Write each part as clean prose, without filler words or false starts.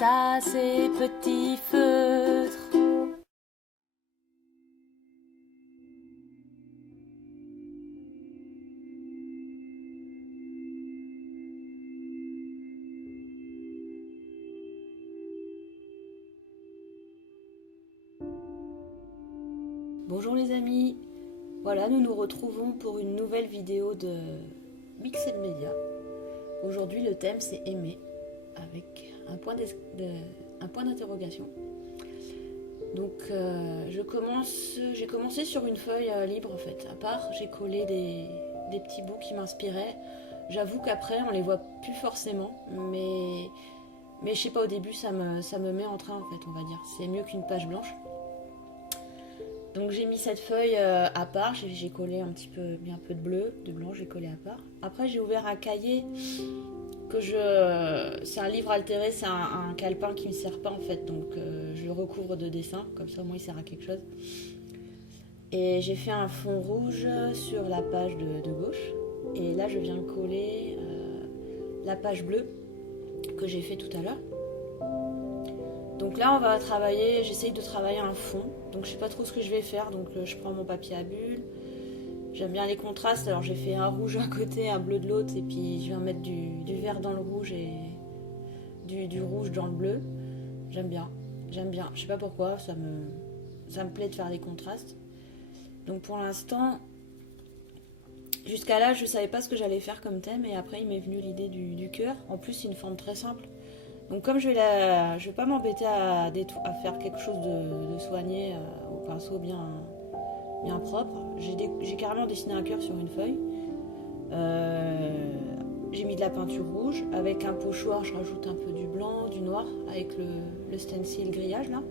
ça ces petits feutres. Bonjour les amis, voilà, nous nous retrouvons pour une nouvelle vidéo de Mixed Media. Aujourd'hui le thème c'est aimer, avec un point d'interrogation. Donc j'ai commencé sur une feuille libre en fait. À part, j'ai collé des petits bouts qui m'inspiraient. J'avoue qu'après on les voit plus forcément, mais je sais pas, au début ça me met en train en fait, on va dire. C'est mieux qu'une page blanche. Donc j'ai mis cette feuille à part, j'ai collé un peu de bleu, de blanc, j'ai collé à part. Après j'ai ouvert un cahier c'est un livre altéré, c'est un calepin qui ne me sert pas en fait, donc je le recouvre de dessins, comme ça au moins il sert à quelque chose. Et j'ai fait un fond rouge sur la page de gauche, et là je viens de coller la page bleue que j'ai fait tout à l'heure. Donc là on va travailler, j'essaye de travailler un fond, donc je sais pas trop ce que je vais faire, donc je prends mon papier à bulles. J'aime bien les contrastes, alors j'ai fait un rouge d'un côté, un bleu de l'autre, et puis je viens mettre du vert dans le rouge et du rouge dans le bleu. J'aime bien, je sais pas pourquoi, ça me plaît de faire des contrastes. Donc pour l'instant, jusqu'à là je savais pas ce que j'allais faire comme thème, et après il m'est venu l'idée du cœur. En plus c'est une forme très simple. Donc comme je vais pas m'embêter à faire quelque chose de soigné au pinceau bien propre, j'ai carrément dessiné un cœur sur une feuille. J'ai mis de la peinture rouge, avec un pochoir je rajoute un peu du blanc, du noir, avec le stencil grillage là.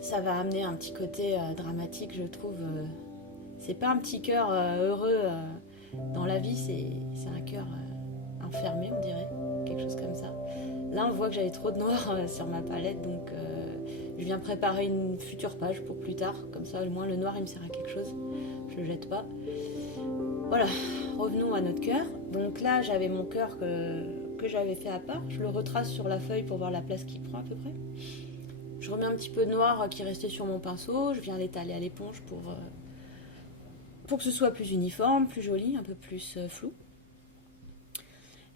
Ça va amener un petit côté dramatique, je trouve. C'est pas un petit cœur heureux dans la vie, c'est un cœur enfermé, on dirait, quelque chose comme ça. Là on voit que j'avais trop de noir sur ma palette, donc je viens préparer une future page pour plus tard, comme ça au moins le noir il me sert à quelque chose, je le jette pas. Voilà, revenons à notre cœur. Donc là j'avais mon cœur que j'avais fait à part, je le retrace sur la feuille pour voir la place qu'il prend à peu près. Je remets un petit peu de noir qui restait sur mon pinceau, je viens l'étaler à l'éponge pour que ce soit plus uniforme, plus joli, un peu plus flou.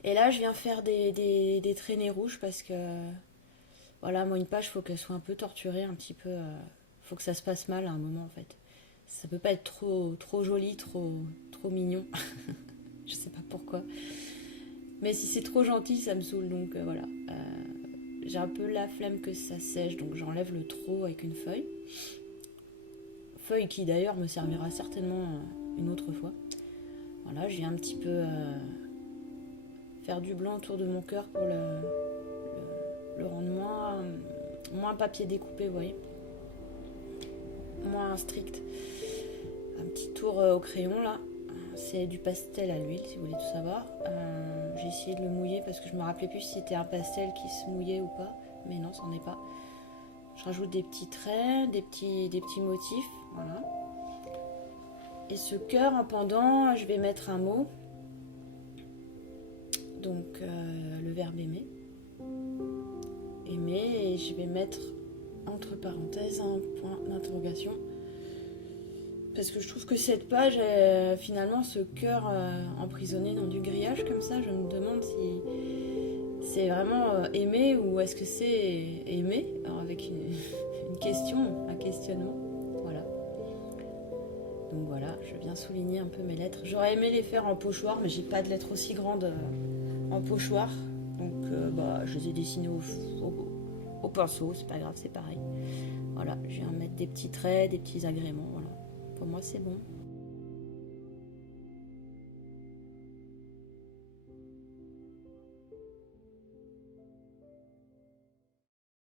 Et là je viens faire des traînées rouges parce que voilà, moi une page, faut qu'elle soit un peu torturée, un petit peu. Faut que ça se passe mal à un moment en fait. Ça peut pas être trop joli, trop mignon. Je sais pas pourquoi. Mais si c'est trop gentil, ça me saoule, donc voilà. J'ai un peu la flemme que ça sèche, donc j'enlève le trop avec une feuille. Feuille qui d'ailleurs me servira certainement une autre fois. Voilà, je viens un petit peu faire du blanc autour de mon cœur pour le rendre moins papier découpé, vous voyez, moins strict. Un petit tour au crayon là, c'est du pastel à l'huile si vous voulez tout savoir. J'ai essayé de le mouiller parce que je me rappelais plus si c'était un pastel qui se mouillait ou pas, mais non, c'en est pas. Je rajoute des petits traits, des petits motifs, voilà. Et ce cœur en pendant, je vais mettre un mot, donc le verbe aimer. Et je vais mettre entre parenthèses un point d'interrogation, parce que je trouve que cette page finalement ce cœur emprisonné dans du grillage comme ça, je me demande si c'est vraiment aimer ou est-ce que c'est aimer, alors avec une question, un questionnement, voilà. Donc voilà, je viens souligner un peu mes lettres. J'aurais aimé les faire en pochoir, mais j'ai pas de lettres aussi grandes en pochoir, donc je les ai dessinées au pinceau, c'est pas grave, c'est pareil. Voilà, je viens mettre des petits traits, des petits agréments, voilà. Pour moi c'est bon.